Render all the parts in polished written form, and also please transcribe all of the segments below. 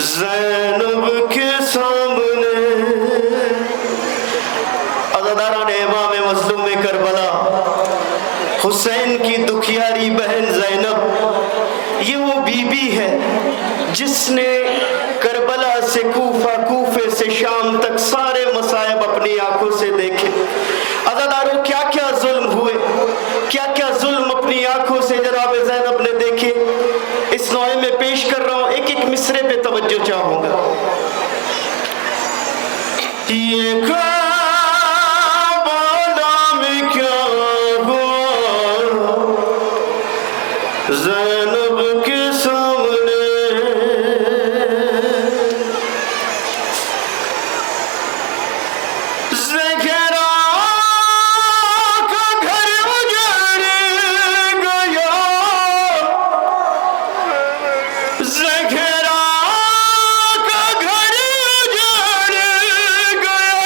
ज़ैनब के सामने अज़ादारान इमाम मज़लूम करबला हुसैन की दुखियारी बहन ज़ैनब, ये वो बीबी है जिसने करबला से कूफा, कूफे से शाम तक सारे मसायब अपनी आंखों से देखे। अज़ादारों, क्या क्या जुल्म हुए, क्या क्या जुल्म अपनी आंखों से जनाब ज़ैनब ने देखे। इस नौए में पेश कर रहा हूं, एक एक मिसरे पे तवज्जो चाहूंगा। ये करबला में क्या हुआ ज़ैनब के सामने, ज़हरा का घर उजड़ गया, ज़हरा का घर उजड़ गया,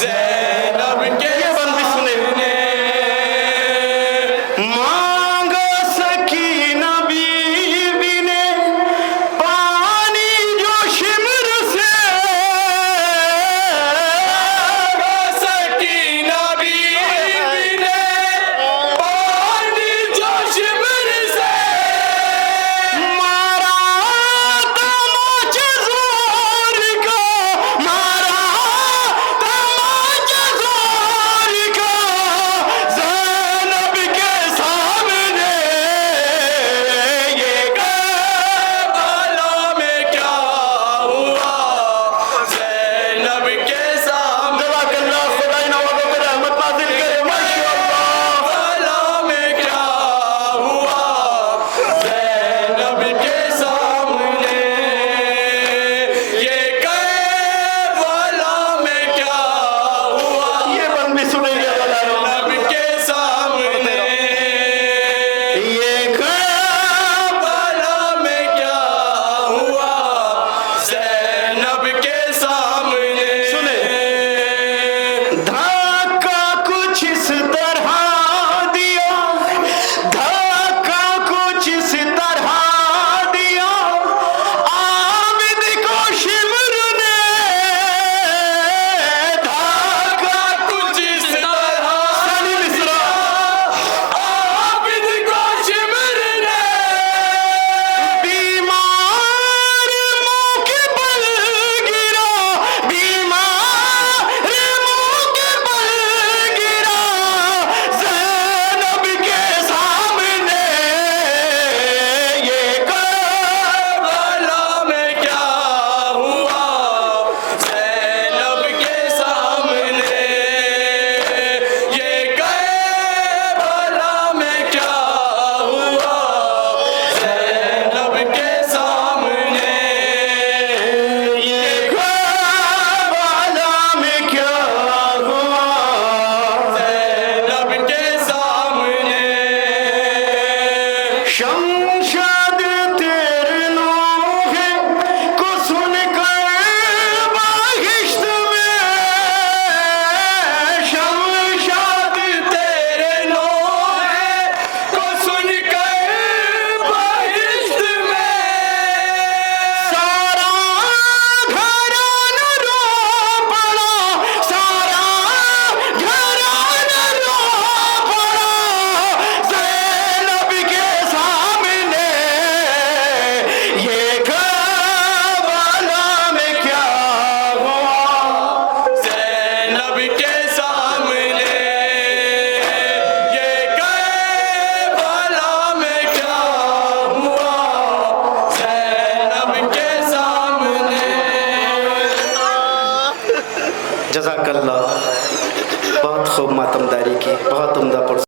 ज़ैनब के ये बंद भी सुने। मांगा सकीना बीवी ने पानी जो शिमर से, सकीना बीवी ने पानी जो शिमर से, मारा तमाचा जोर का, मारा तमाचा जोर का, ज़ैनब के सामने ये करबला में क्या हुआ, ज़ैनब के सामने जज़ाकल्लाह, खुदा इन नवाज़ों पे रहमत नाज़िल करे, माशाअल्लाह। करबला में क्या हुआ, ज़ैनब के सामने, ये करबला में क्या हुआ, ये बंद भी सुनेंगे बलालो। ज़ैनब के सामने, ये करबला में क्या हुआ, ज़ैनब के सामने, सुने। धक्का कुछ इस तरह दिया, धक्का कुछ इस तरह दिया, आबिद को शिमर ने, धक्का कुछ इस तरह सानी मिस्रा, आबिद को शिमर ने, बीमार मुंह के बल गिरा, बीमार मुंह के बल गिरा, ज़ैनब के सामने ये करबला में क्या हुआ, ज़ैनब के सामने, ये करबला में क्या हुआ, ज़ैनब के सामने, ये करबला में क्या हुआ, ज़ैनब के सामने, शमशाद तेरे नोहे को सुनकर बाहिश्त में, शमशाद तेरे नोहे को सुनकर बहिश्त में, सारा घराना रो पड़ा, सारा घराना रो पड़ा, ज़ैनब के सामने ये करबला में क्या हुआ, ज़ैनब के सामने, ये करबला में क्या हुआ, ज़ैनब के सामने। जज़ाकल्लाह, बहुत खूब मातमदारी की, बहुत उम्दा